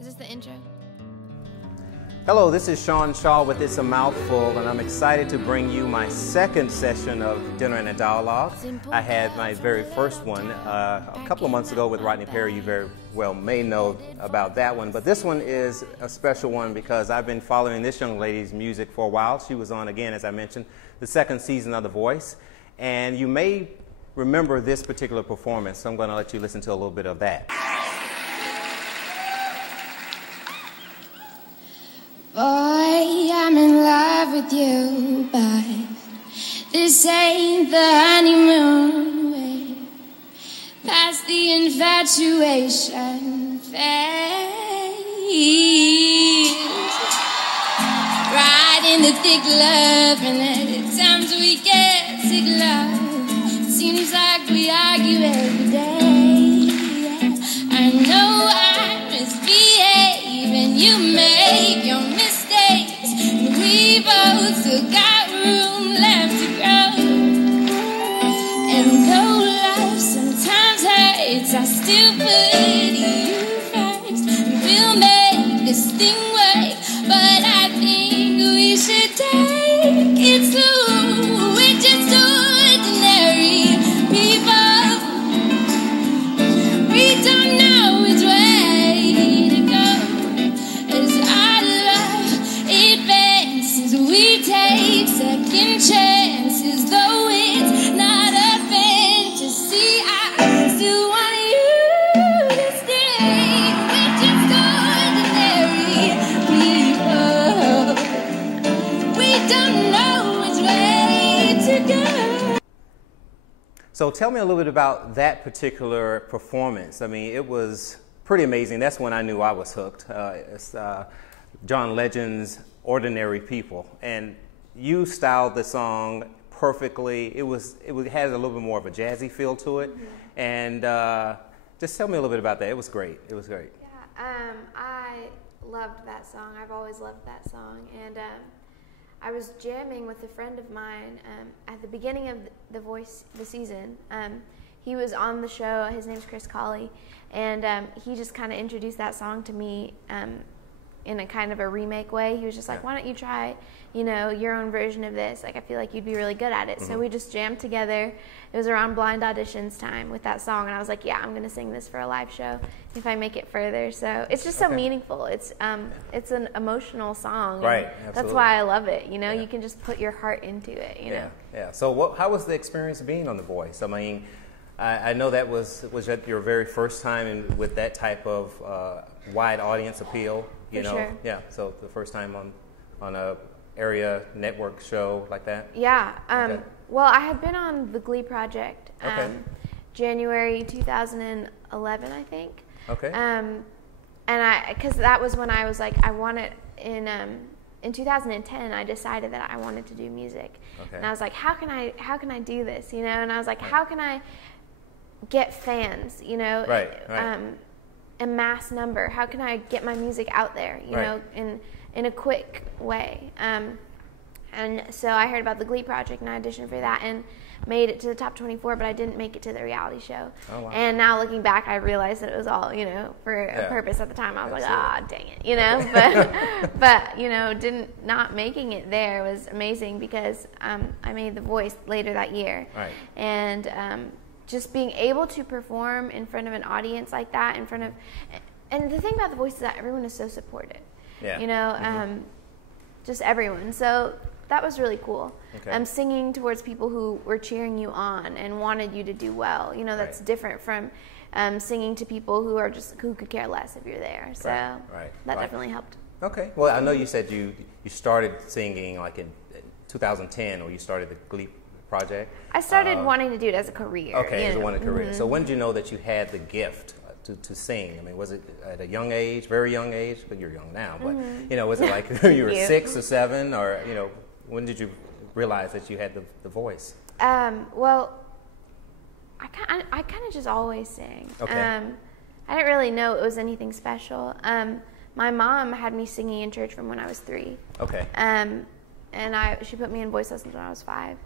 Is this the intro? Hello, this is Sean Shaw with It's a Mouthful, and I'm excited to bring you my second session of Dinner and a Dialogue. I had my very first one a couple of months ago with Rodney Perry. You very well may know about that one, but this one is a special one because I've been following this young lady's music for a while. She was on, again, as I mentioned, the second season of The Voice, and you may remember this particular performance, so I'm going to let you listen to a little bit of that. Boy, I'm in love with you, but this ain't the honeymoon way. Past the infatuation phase. Right in the thick love, and at times we get sick love. Seems like we argue every day. I know I misbehave, and you make your mistakes. We both still got room left to grow. And though love sometimes hurts, I still put you first. We'll make this thing work, but I think we should take it slow. We're just ordinary people. We don't know which way to go. As our love advances, we take second chances. Though it's not a fantasy, I still want you to stay. We're just ordinary people. We don't know which way to go. So tell me a little bit about that particular performance. I mean, it was pretty amazing. That's when I knew I was hooked. It's John Legend's Ordinary People. And you styled the song perfectly. It had a little bit more of a jazzy feel to it. Mm-hmm. And just tell me a little bit about that. It was great. It was great. Yeah, I loved that song. I've always loved that song. And I was jamming with a friend of mine at the beginning of The Voice, the season. He was on the show. His name's Chris Colley, and he just kind of introduced that song to me in a kind of a remake way. He was just like, "Why don't you try, your own version of this? Like, I feel like you'd be really good at it." Mm-hmm. So we just jammed together. It was around blind auditions time with that song, and I was like, "Yeah, I'm gonna sing this for a live show if I make it further." So it's just so meaningful. It's an emotional song. Right. Absolutely. That's why I love it. You Yeah. can just put your heart into it. You know. Yeah. So how was the experience being on The Voice? I mean, I know that was that your very first time with that type of wide audience appeal. You know. Sure. Yeah. So the first time on a area network show like that. Yeah. Okay. Well, I had been on the Glee project. January 2011, I think. Okay. And because that was when I was like, I wanted in 2010, I decided that I wanted to do music. Okay. And I was like, how can I do this? And I was like, how can I get fans? Right. A mass number. How can I get my music out there? In a quick way. And so I heard about the Glee project and I auditioned for that and made it to the top 24, but I didn't make it to the reality show. Oh, wow. And now looking back, I realized that it was all, for a purpose at the time. I was like, dang it, but not making it there was amazing because I made The Voice later that year. Right. And just being able to perform in front of an audience like that, and the thing about The Voice is that everyone is so supportive. Yeah. Just everyone. So that was really cool. Okay. Singing towards people who were cheering you on and wanted you to do well. That's different from singing to people who could care less if you're there. So that definitely helped. Okay. Well, I know you said you started singing like in 2010, or you started the Glee project. I started wanting to do it as a career. Okay, as a career. Mm-hmm. So when did you know that you had the gift to sing? I mean, was it at a young age, very young age? But you're young now. But was it like you were 6 or 7, or when did you realize that you had the voice? Well, I kind of just always sang. Okay. I didn't really know it was anything special. My mom had me singing in church from when I was 3. Okay. And she put me in voice lessons when I was 5.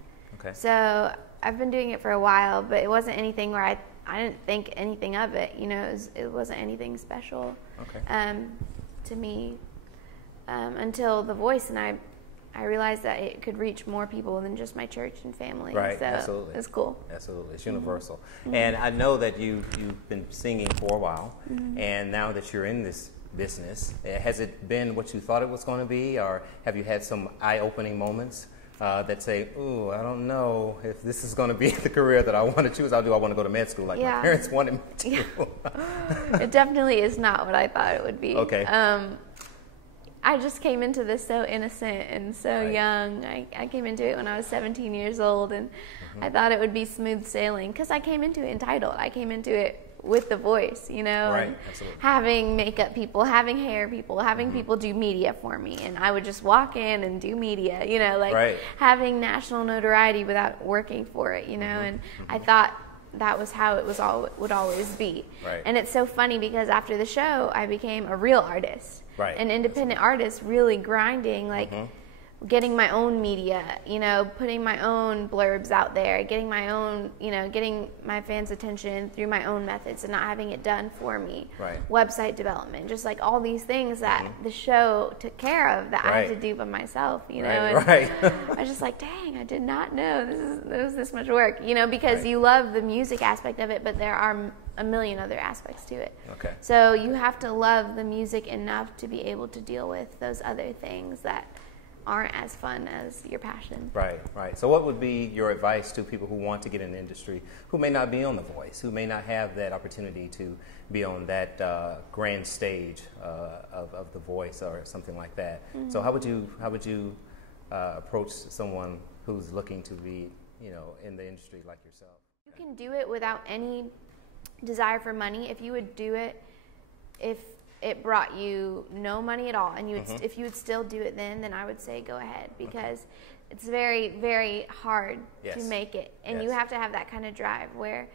Okay. So I've been doing it for a while, but it wasn't anything where I didn't think anything of it. You know, it wasn't anything special to me until The Voice, and I realized that it could reach more people than just my church and family. Right, so absolutely. It's cool. Absolutely. It's universal. And I know that you've been singing for a while, and now that you're in this business, has it been what you thought it was going to be, or have you had some eye-opening moments that say, ooh, I don't know if this is going to be the career that I want to choose? I want to go to med school like my parents wanted me to. Yeah. It definitely is not what I thought it would be. Okay. I just came into this so innocent and so young. I came into it when I was 17 years old, and I thought it would be smooth sailing because I came into it entitled. I came into it with The Voice, you know, and having makeup people, having hair people, having people do media for me, and I would just walk in and do media, you know, like having national notoriety without working for it, you know, and I thought that was how it would always be. And it's so funny because after the show, I became a real artist. An independent artist, really grinding, like getting my own media, you know, putting my own blurbs out there, getting my own, you know, getting my fans' attention through my own methods and not having it done for me. Website development, just like all these things that the show took care of that I had to do by myself, you know. And I was just like, dang, I did not know there was this much work, you know, because you love the music aspect of it, but there are a million other aspects to it. So you have to love the music enough to be able to deal with those other things that aren't as fun as your passion. Right. So what would be your advice to people who want to get in the industry, who may not be on The Voice, who may not have that opportunity to be on that grand stage of The Voice or something like that? So how would you approach someone who's looking to be, you know, in the industry like yourself? You can do it without any desire for money. If you would do it, if it brought you no money at all, and you would if you would still do it then I would say go ahead, because it's very, very hard to make it, and you have to have that kind of drive where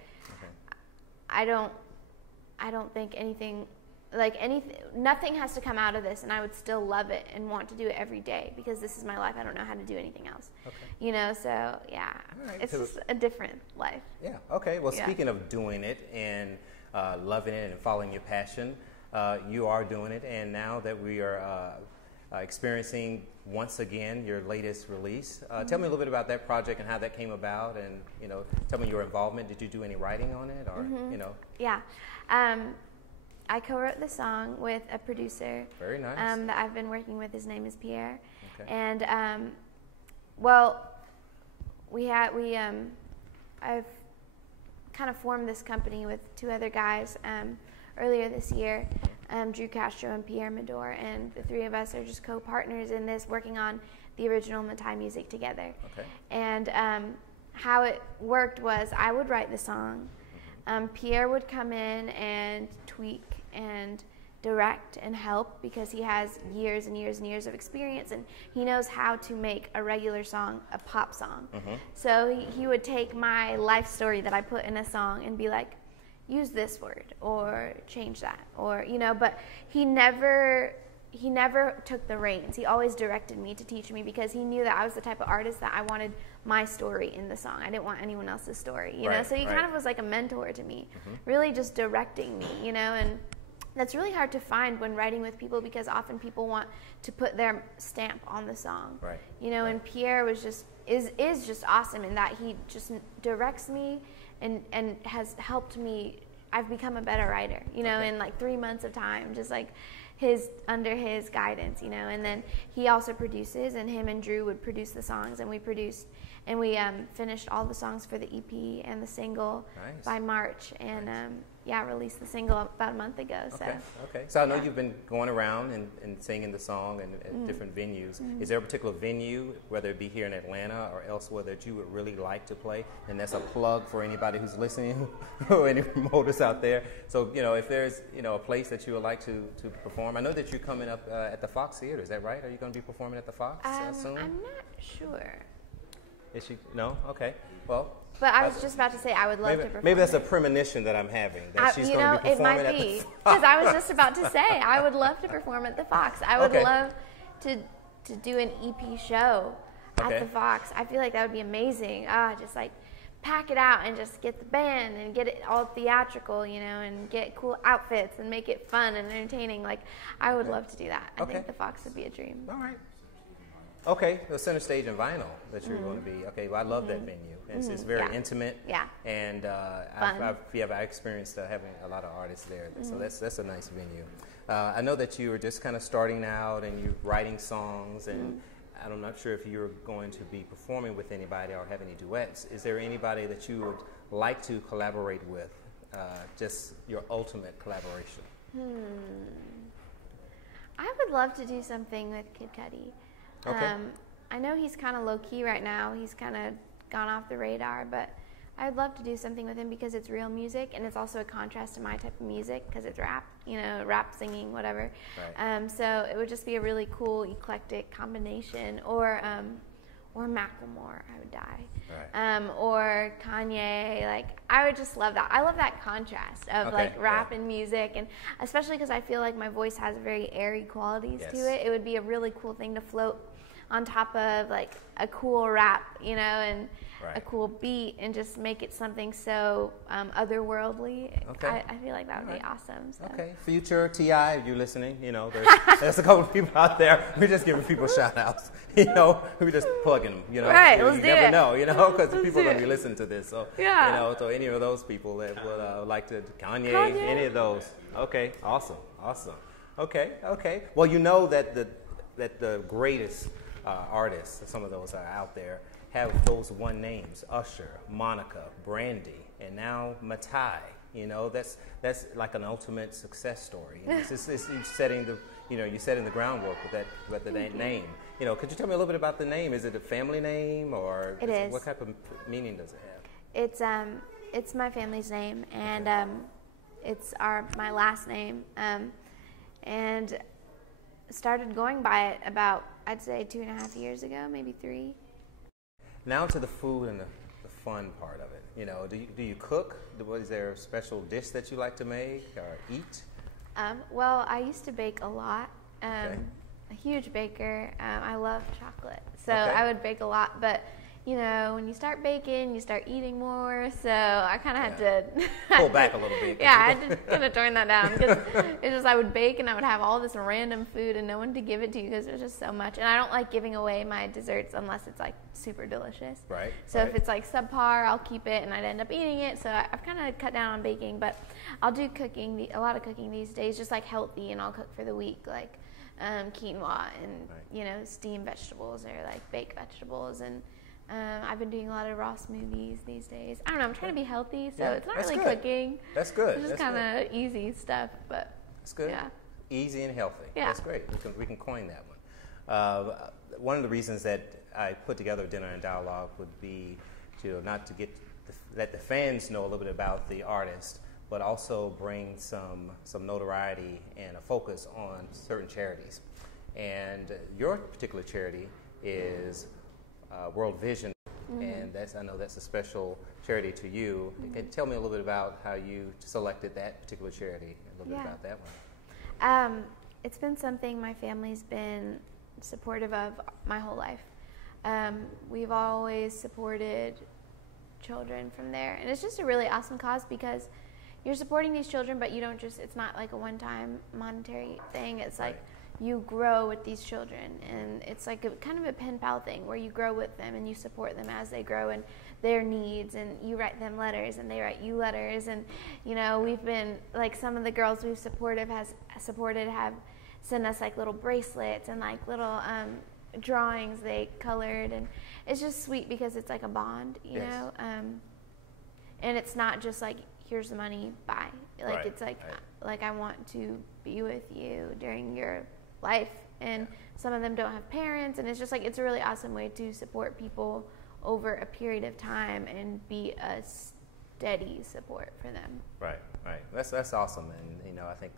I don't think nothing has to come out of this, and I would still love it and want to do it every day because this is my life. I don't know how to do anything else. You know, so it's just a different life. Well, speaking of doing it and loving it and following your passion, you are doing it, and now that we are experiencing once again your latest release, tell me a little bit about that project and how that came about, and you know, tell me your involvement. Did you do any writing on it, or you know? I co-wrote the song with a producer. Very nice. That I've been working with. His name is Pierre. And I've kind of formed this company with two other guys earlier this year, Drew Castro and Pierre Medor, and the three of us are just co-partners in this, working on the original Mathai music together. And how it worked was I would write the song, Pierre would come in and tweak and direct and help because he has years and years and years of experience, and he knows how to make a regular song a pop song. So he would take my life story that I put in a song and be like, use this word or change that, or you know, but he never took the reins. He always directed me to teach me because he knew that I was the type of artist that I wanted my story in the song. I didn't want anyone else's story, you know, so he kind of was like a mentor to me, really just directing me, you know, and that's really hard to find when writing with people because often people want to put their stamp on the song, you know, and Pierre was just, is just awesome in that he just directs me and has helped me. I've become a better writer, you know, in like 3 months of time, just like under his guidance, you know, and then he also produces, and him and Drew would produce the songs, and we produced, and we finished all the songs for the EP and the single by March, and released the single about a month ago. So I know you've been going around and singing the song in different venues. Is there a particular venue, whether it be here in Atlanta or elsewhere, that you would really like to play? And that's a plug for anybody who's listening or any promoters out there. So, you know, if there's, you know, a place that you would like to perform. I know that you're coming up at the Fox Theater. Is that right? Are you going to be performing at the Fox soon? I'm not sure. Is she? No? Okay. Well. But I was just about to say I would love to perform. Maybe that's a premonition that I'm having, that she's going to be performing at the Fox. It might be, because I was just about to say I would love to perform at the Fox. I would love to do an EP show at the Fox. I feel like that would be amazing. Just like pack it out and just get the band and get it all theatrical, you know, and get cool outfits and make it fun and entertaining. Like, I would love to do that. I think the Fox would be a dream. All right. Okay, the center stage and vinyl that you're going to be. Okay, well, I love that venue. It's very intimate. Yeah. And I experienced having a lot of artists there. So that's a nice venue. I know that you were just kind of starting out and you're writing songs, and I'm not sure if you're going to be performing with anybody or have any duets. Is there anybody that you would like to collaborate with? Just your ultimate collaboration. I would love to do something with Kid Cudi. Okay. I know he's kind of low-key right now. He's kind of gone off the radar, but I'd love to do something with him because it's real music, and it's also a contrast to my type of music because it's rap, you know, rap singing, whatever. Right. So it would just be a really cool, eclectic combination. Or Macklemore, I would die. Right. Or Kanye, like, I would just love that. I love that contrast of like rap and music, and especially because I feel like my voice has very airy qualities to it. It would be a really cool thing to float on top of like a cool rap, you know, and a cool beat, and just make it something so otherworldly. Okay. I feel like that would be awesome. So. Okay, Future, T.I., if you're listening, you know, there's a couple of people out there. We're just giving people shout-outs, you know. We're just plugging them, you know. Right, you never know, you know, because people are going to be listening to this. So, you know, so any of those people that would like to, Kanye, any of those. Okay, awesome. Okay. Well, you know that the greatest artists, some of those are out there, have those one names: Usher, Monica, Brandy, and now Mathai. You know, that's like an ultimate success story. You know, you're setting the groundwork with the name. You know, could you tell me a little bit about the name? Is it a family name, or what type of meaning does it have? It's my family's name, and it's my last name, and started going by it about, I'd say, 2.5 years ago, maybe 3. Now to the food and the fun part of it. You know, do you cook? Is there a special dish that you like to make or eat? Well, I used to bake a lot. A huge baker. I love chocolate, so I would bake a lot. But you know, when you start baking, you start eating more. So I kind of had to pull back a little bit. Yeah, I had to kind of turn that down because it's just I would bake and I would have all this random food and no one to give it to because there's just so much. And I don't like giving away my desserts unless it's like super delicious. Right. So if it's like subpar, I'll keep it and I'd end up eating it. So I've kind of cut down on baking, but I'll do a lot of cooking these days, just like healthy, and I'll cook for the week, like quinoa and you know, steamed vegetables or like baked vegetables. And I've been doing a lot of raw smoothies these days. I don't know, I'm trying to be healthy, so it's not really cooking. That's good. It's just kind of easy stuff, but that's good. Yeah. Easy and healthy. Yeah. That's great. We can coin that one. One of the reasons that I put together Dinner and Dialogue would be to let the fans know a little bit about the artist, but also bring some notoriety and a focus on certain charities. And your particular charity is World Vision, and I know that's a special charity to you. Can you tell me a little bit about how you selected that particular charity, a little bit about that one? It's been something my family's been supportive of my whole life. We've always supported children from there, and it's just a really awesome cause because you're supporting these children, but you don't it's not like a one-time monetary thing. It's like you grow with these children, and it's like kind of a pen pal thing where you grow with them and you support them as they grow and their needs, and you write them letters and they write you letters. And you know, we've been like, some of the girls we've supported have sent us like little bracelets and like little drawings they colored, and it's just sweet because it's like a bond, you know. And it's not just like, here's the money, bye. Like it's like I want to be with you during your life. And some of them don't have parents, and it's just like, it's a really awesome way to support people over a period of time and be a steady support for them. Right. That's awesome. And you know, I think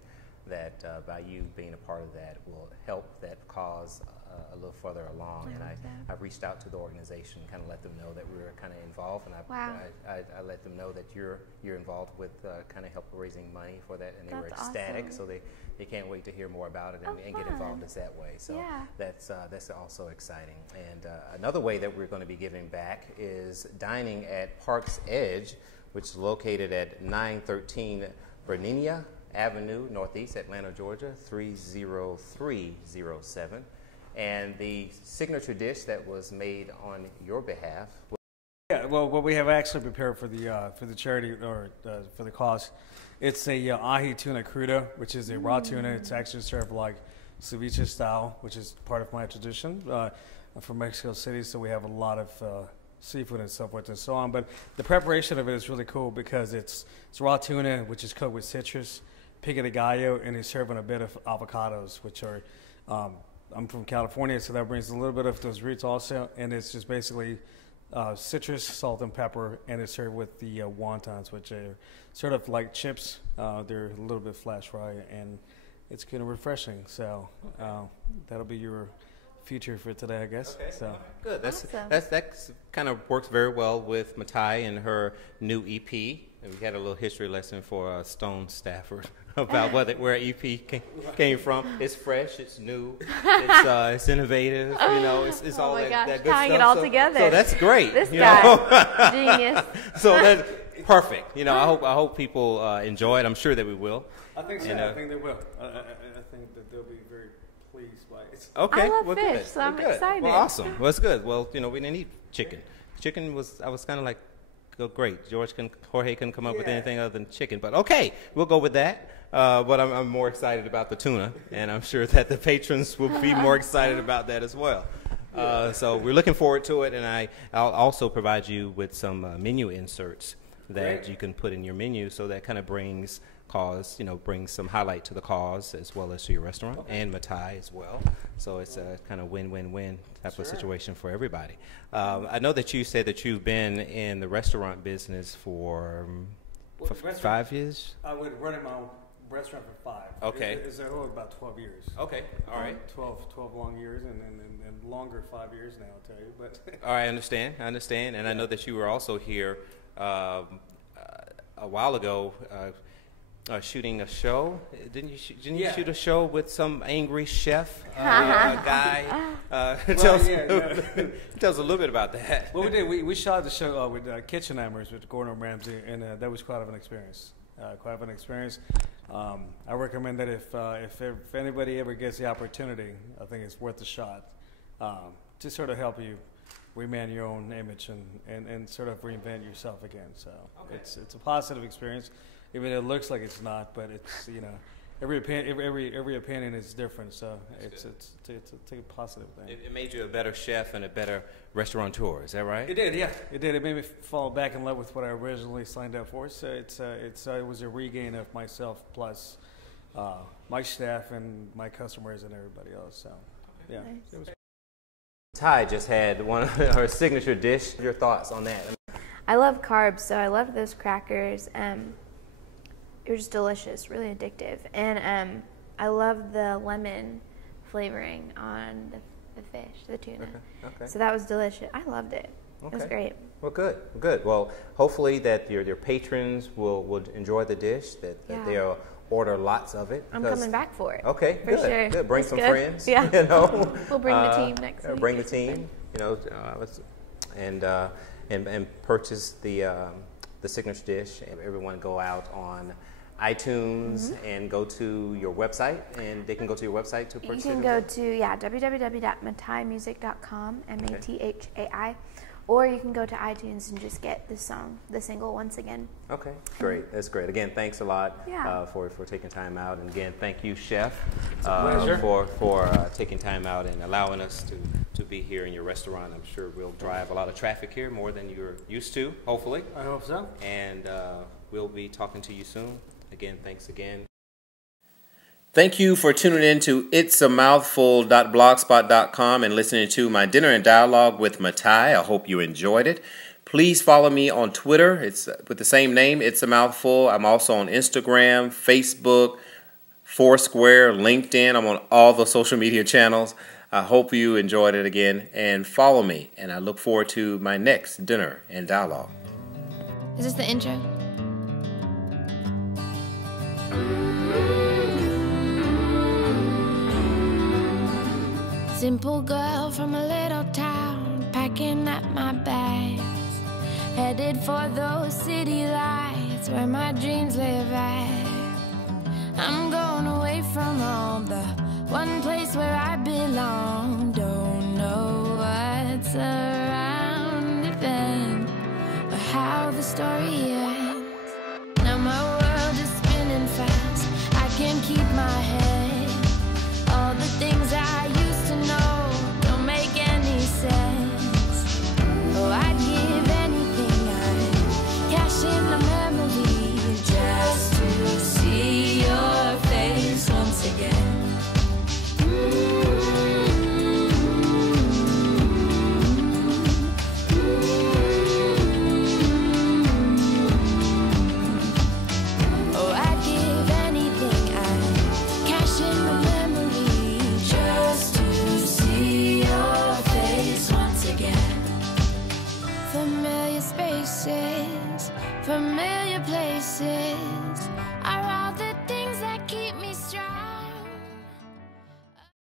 that by you being a part of that will help that cause a little further along. And I've reached out to the organization, kind of let them know that we were kind of involved, and I let them know that you're involved with kind of help raising money for that, and they were ecstatic. Awesome. So he can't wait to hear more about it and get involved in that way. So that's also exciting. And another way that we're going to be giving back is dining at Park's Edge, which is located at 913 Bernina Avenue, Northeast Atlanta, Georgia, 30307. And the signature dish that was made on your behalf. Yeah, well, what we have actually prepared for the charity or for the cause, it's a ahi tuna crudo, which is a raw tuna. It's actually served like ceviche style, which is part of my tradition from Mexico City. So we have a lot of seafood and so forth and so on. But the preparation of it is really cool because it's raw tuna, which is cooked with citrus, pico de gallo, and it's served on a bit of avocados, which are I'm from California, so that brings a little bit of those roots also, and it's just basically citrus, salt, and pepper, and it's served with the wontons, which are sort of like chips. They're a little bit flash fried, and it's kind of refreshing. So that'll be your feature for today, I guess. Okay. So good. That kind of works very well with Mathai and her new EP. And we had a little history lesson for Stone Stafford about where EP came from. It's fresh, it's new, it's innovative. You know, it's all that good stuff. Tying it all together. So that's great. This guy, genius. So that's perfect. You know, I hope people enjoy it. I'm sure that we will. I think so. I think they will. I think that they'll be very pleased by it. Okay, I love well, fish, good. so I'm good. excited. Well, awesome. Well, it's good. Well, you know, we didn't eat chicken. Chicken was, I was kind of like, oh, great. Jorge couldn't come up with anything other than chicken. But okay, we'll go with that. But I'm more excited about the tuna, and I'm sure that the patrons will be more excited about that as well. So we're looking forward to it, and I'll also provide you with some menu inserts that you can put in your menu, so that kind of brings some highlight to the cause as well as to your restaurant and Mathai as well. So it's a kind of win-win-win type of situation for everybody. I know that you said that you've been in the restaurant business for 5 years? I was running my own restaurant for 5. Okay. It's about 12 years. Okay, all right. 12 long years and longer 5 years now, I'll tell you. But all right, I understand. And I know that you were also here a while ago shooting a show. Didn't you shoot a show with some angry chef guy? Tell us a little bit about that. Well, we did. We shot the show with Kitchen Hammers with Gordon Ramsay, and that was quite of an experience. I recommend that if anybody ever gets the opportunity, I think it's worth a shot to sort of help you reman your own image and sort of reinvent yourself again. So it's a positive experience. Even it looks like it's not, but it's, you know, every opinion is different. So it's a positive thing. It made you a better chef and a better restaurateur. Is that right? It did, yeah. It did. It made me fall back in love with what I originally signed up for. So it was a regain of myself plus my staff and my customers and everybody else. So yeah. Nice. Ty just had one of her signature dish. Your thoughts on that? I love carbs, so I loved those crackers. It was just delicious, really addictive. And I love the lemon flavoring on the fish, the tuna. Okay. So that was delicious. I loved it. Okay. It was great. Well, good. Well, hopefully that your patrons will enjoy the dish, that they'll order lots of it. I'm coming back for it. Okay, for sure. Good. Bring That's some good. friends. Yeah. You know, we'll bring the team next week. Bring the team. You know, and purchase the signature dish. And everyone go out on iTunes and go to your website, and they can go to your website to purchase it. You can go to www.mathaimusic.com, MATHAI, or you can go to iTunes and just get the single once again. Okay, great. That's great. Again, thanks a lot for taking time out, and again, thank you, Chef, for taking time out and allowing us to be here in your restaurant. I'm sure we'll drive a lot of traffic here, more than you're used to, hopefully. I hope so. And we'll be talking to you soon. Again, thanks again. Thank you for tuning in to it'samouthful.blogspot.com and listening to my dinner and dialogue with Mathai. I hope you enjoyed it. Please follow me on Twitter. It's with the same name, It's a Mouthful. I'm also on Instagram, Facebook, Foursquare, LinkedIn. I'm on all the social media channels. I hope you enjoyed it again, and follow me. And I look forward to my next dinner and dialogue. Is this the intro? Simple girl from a little town, packing up my bags, headed for those city lights where my dreams live at. I'm going away from home, the one place where I belong. Don't know what's around the bend or how the story ends. Now my world is spinning fast, I can't keep my